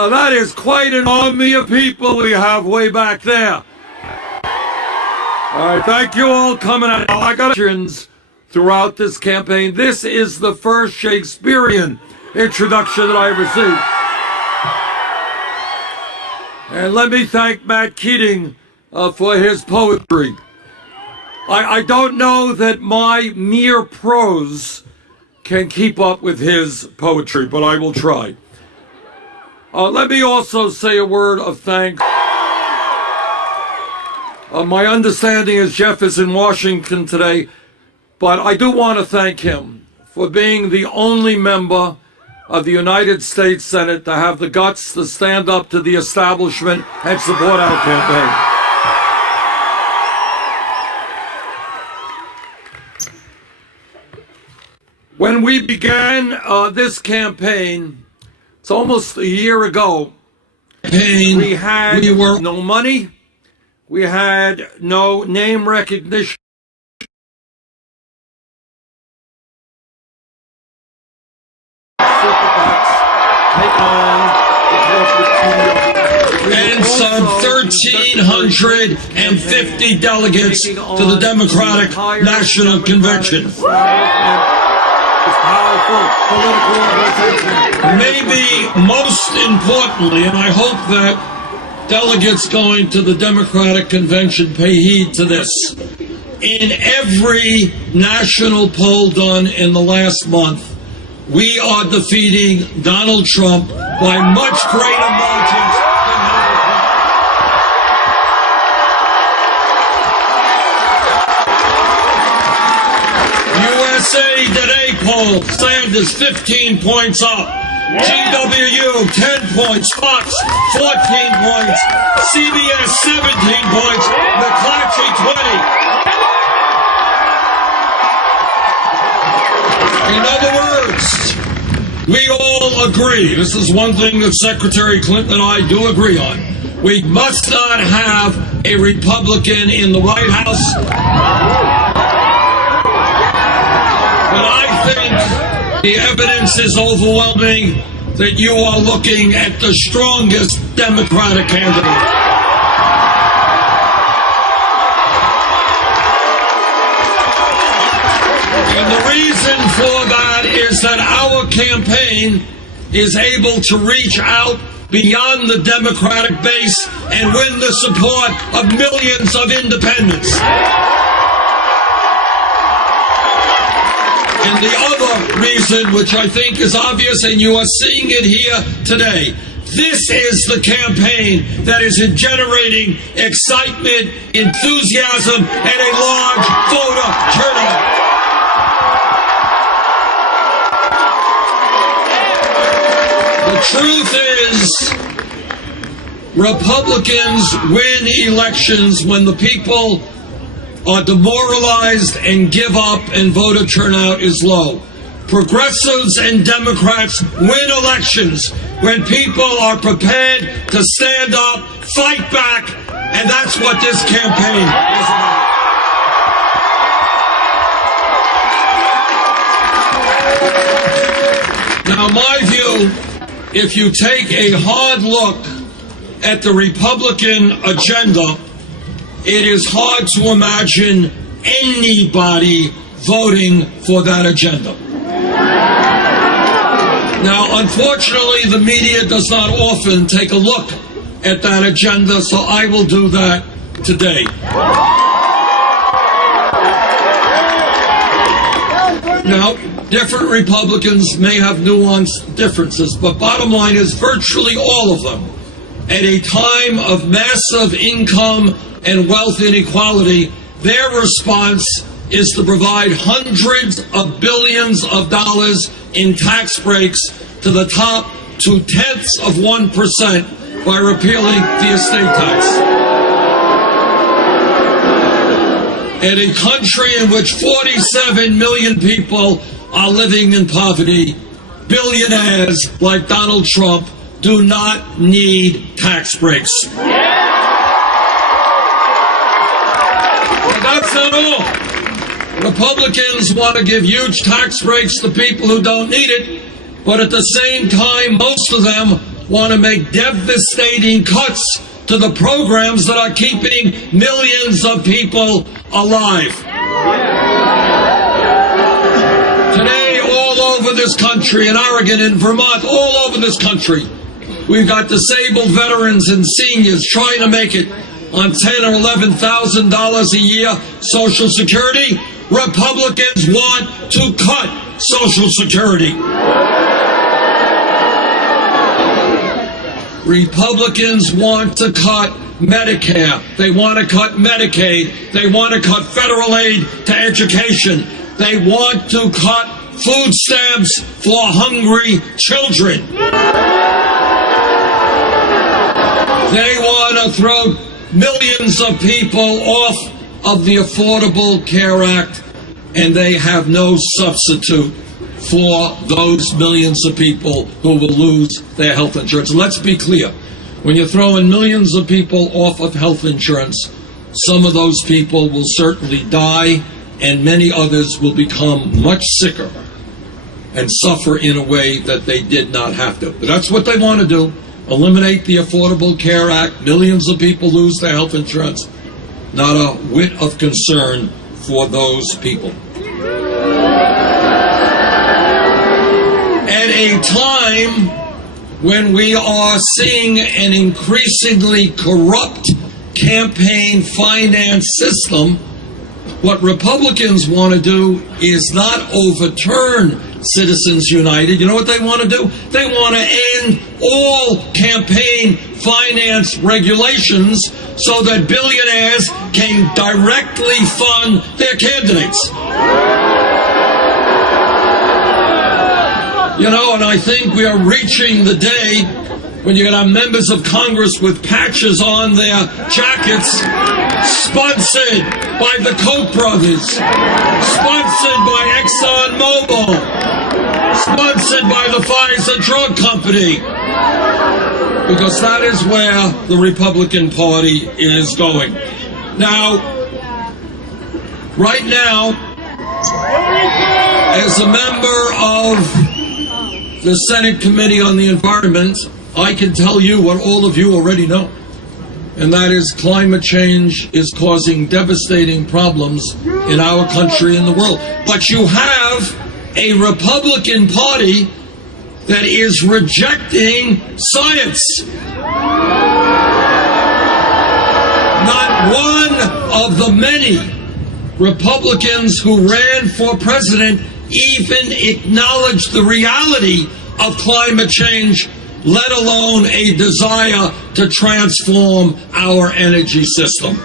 Now that is quite an army of people we have way back there. All right, thank you all coming out. I got questions throughout this campaign. This is the first Shakespearean introduction that I received. And let me thank Matt Keating for his poetry. I don't know that my mere prose can keep up with his poetry, but I will try. Let me also say a word of thanks. My understanding is Jeff is in Washington today, but I do want to thank him for being the only member of the United States Senate to have the guts to stand up to the establishment and support our campaign. When we began this campaign, it's almost a year ago, we had no money, we had no name recognition. And some 1,350 delegates to the Democratic National Convention. Maybe most importantly, and I hope that delegates going to the Democratic Convention pay heed to this, in every national poll done in the last month, we are defeating Donald Trump by much greater margins than Hillary Clinton. USA Today poll, Sanders 15 points up. GWU 10 points, Fox 14 points, CBS 17 points, McClatchy 20. In other words, we all agree, this is one thing that Secretary Clinton and I do agree on, we must not have a Republican in the White House. But I think the evidence is overwhelming that you are looking at the strongest Democratic candidate. And the reason for that is that our campaign is able to reach out beyond the Democratic base and win the support of millions of independents. And the other reason, which I think is obvious, and you are seeing it here today, this is the campaign that is generating excitement, enthusiasm, and a large voter turnout. The truth is, Republicans win elections when the people are demoralized and give up and voter turnout is low. Progressives and Democrats win elections when people are prepared to stand up, fight back, and that's what this campaign is about. Now, my view, if you take a hard look at the Republican agenda, it is hard to imagine anybody voting for that agenda. Now, unfortunately, the media does not often take a look at that agenda, so I will do that today. Now, different Republicans may have nuanced differences, but bottom line is virtually all of them, at a time of massive income and wealth inequality, their response is to provide hundreds of billions of dollars in tax breaks to the top 0.2% by repealing the estate tax. In a country in which 47 million people are living in poverty, billionaires like Donald Trump do not need tax breaks. That's not all. Republicans want to give huge tax breaks to people who don't need it, but at the same time, most of them want to make devastating cuts to the programs that are keeping millions of people alive. Today, all over this country, in Oregon, in Vermont, all over this country, we've got disabled veterans and seniors trying to make it on $10,000 or $11,000 a year Social Security. Republicans want to cut Social Security. Republicans want to cut Medicare. They want to cut Medicaid. They want to cut federal aid to education. They want to cut food stamps for hungry children. They want to throw millions of people off of the Affordable Care Act, and they have no substitute for those millions of people who will lose their health insurance. Let's be clear. When you're throwing millions of people off of health insurance, some of those people will certainly die, and many others will become much sicker and suffer in a way that they did not have to. But that's what they want to do. Eliminate the Affordable Care Act. Millions of people lose their health insurance. Not a whit of concern for those people. At a time when we are seeing an increasingly corrupt campaign finance system, what Republicans want to do is not overturn Citizens United. You know what they want to do? They want to end all campaign finance regulations so that billionaires can directly fund their candidates. You know, and I think we are reaching the day when you're going to have members of Congress with patches on their jackets, sponsored by the Koch brothers, sponsored by ExxonMobil, sponsored by the Pfizer drug company, because that is where the Republican Party is going. Now, right now, as a member of the Senate Committee on the Environment, I can tell you what all of you already know, and that is climate change is causing devastating problems in our country and the world. But you have a Republican Party that is rejecting science. Not one of the many Republicans who ran for president even acknowledged the reality of climate change, let alone a desire to transform our energy system.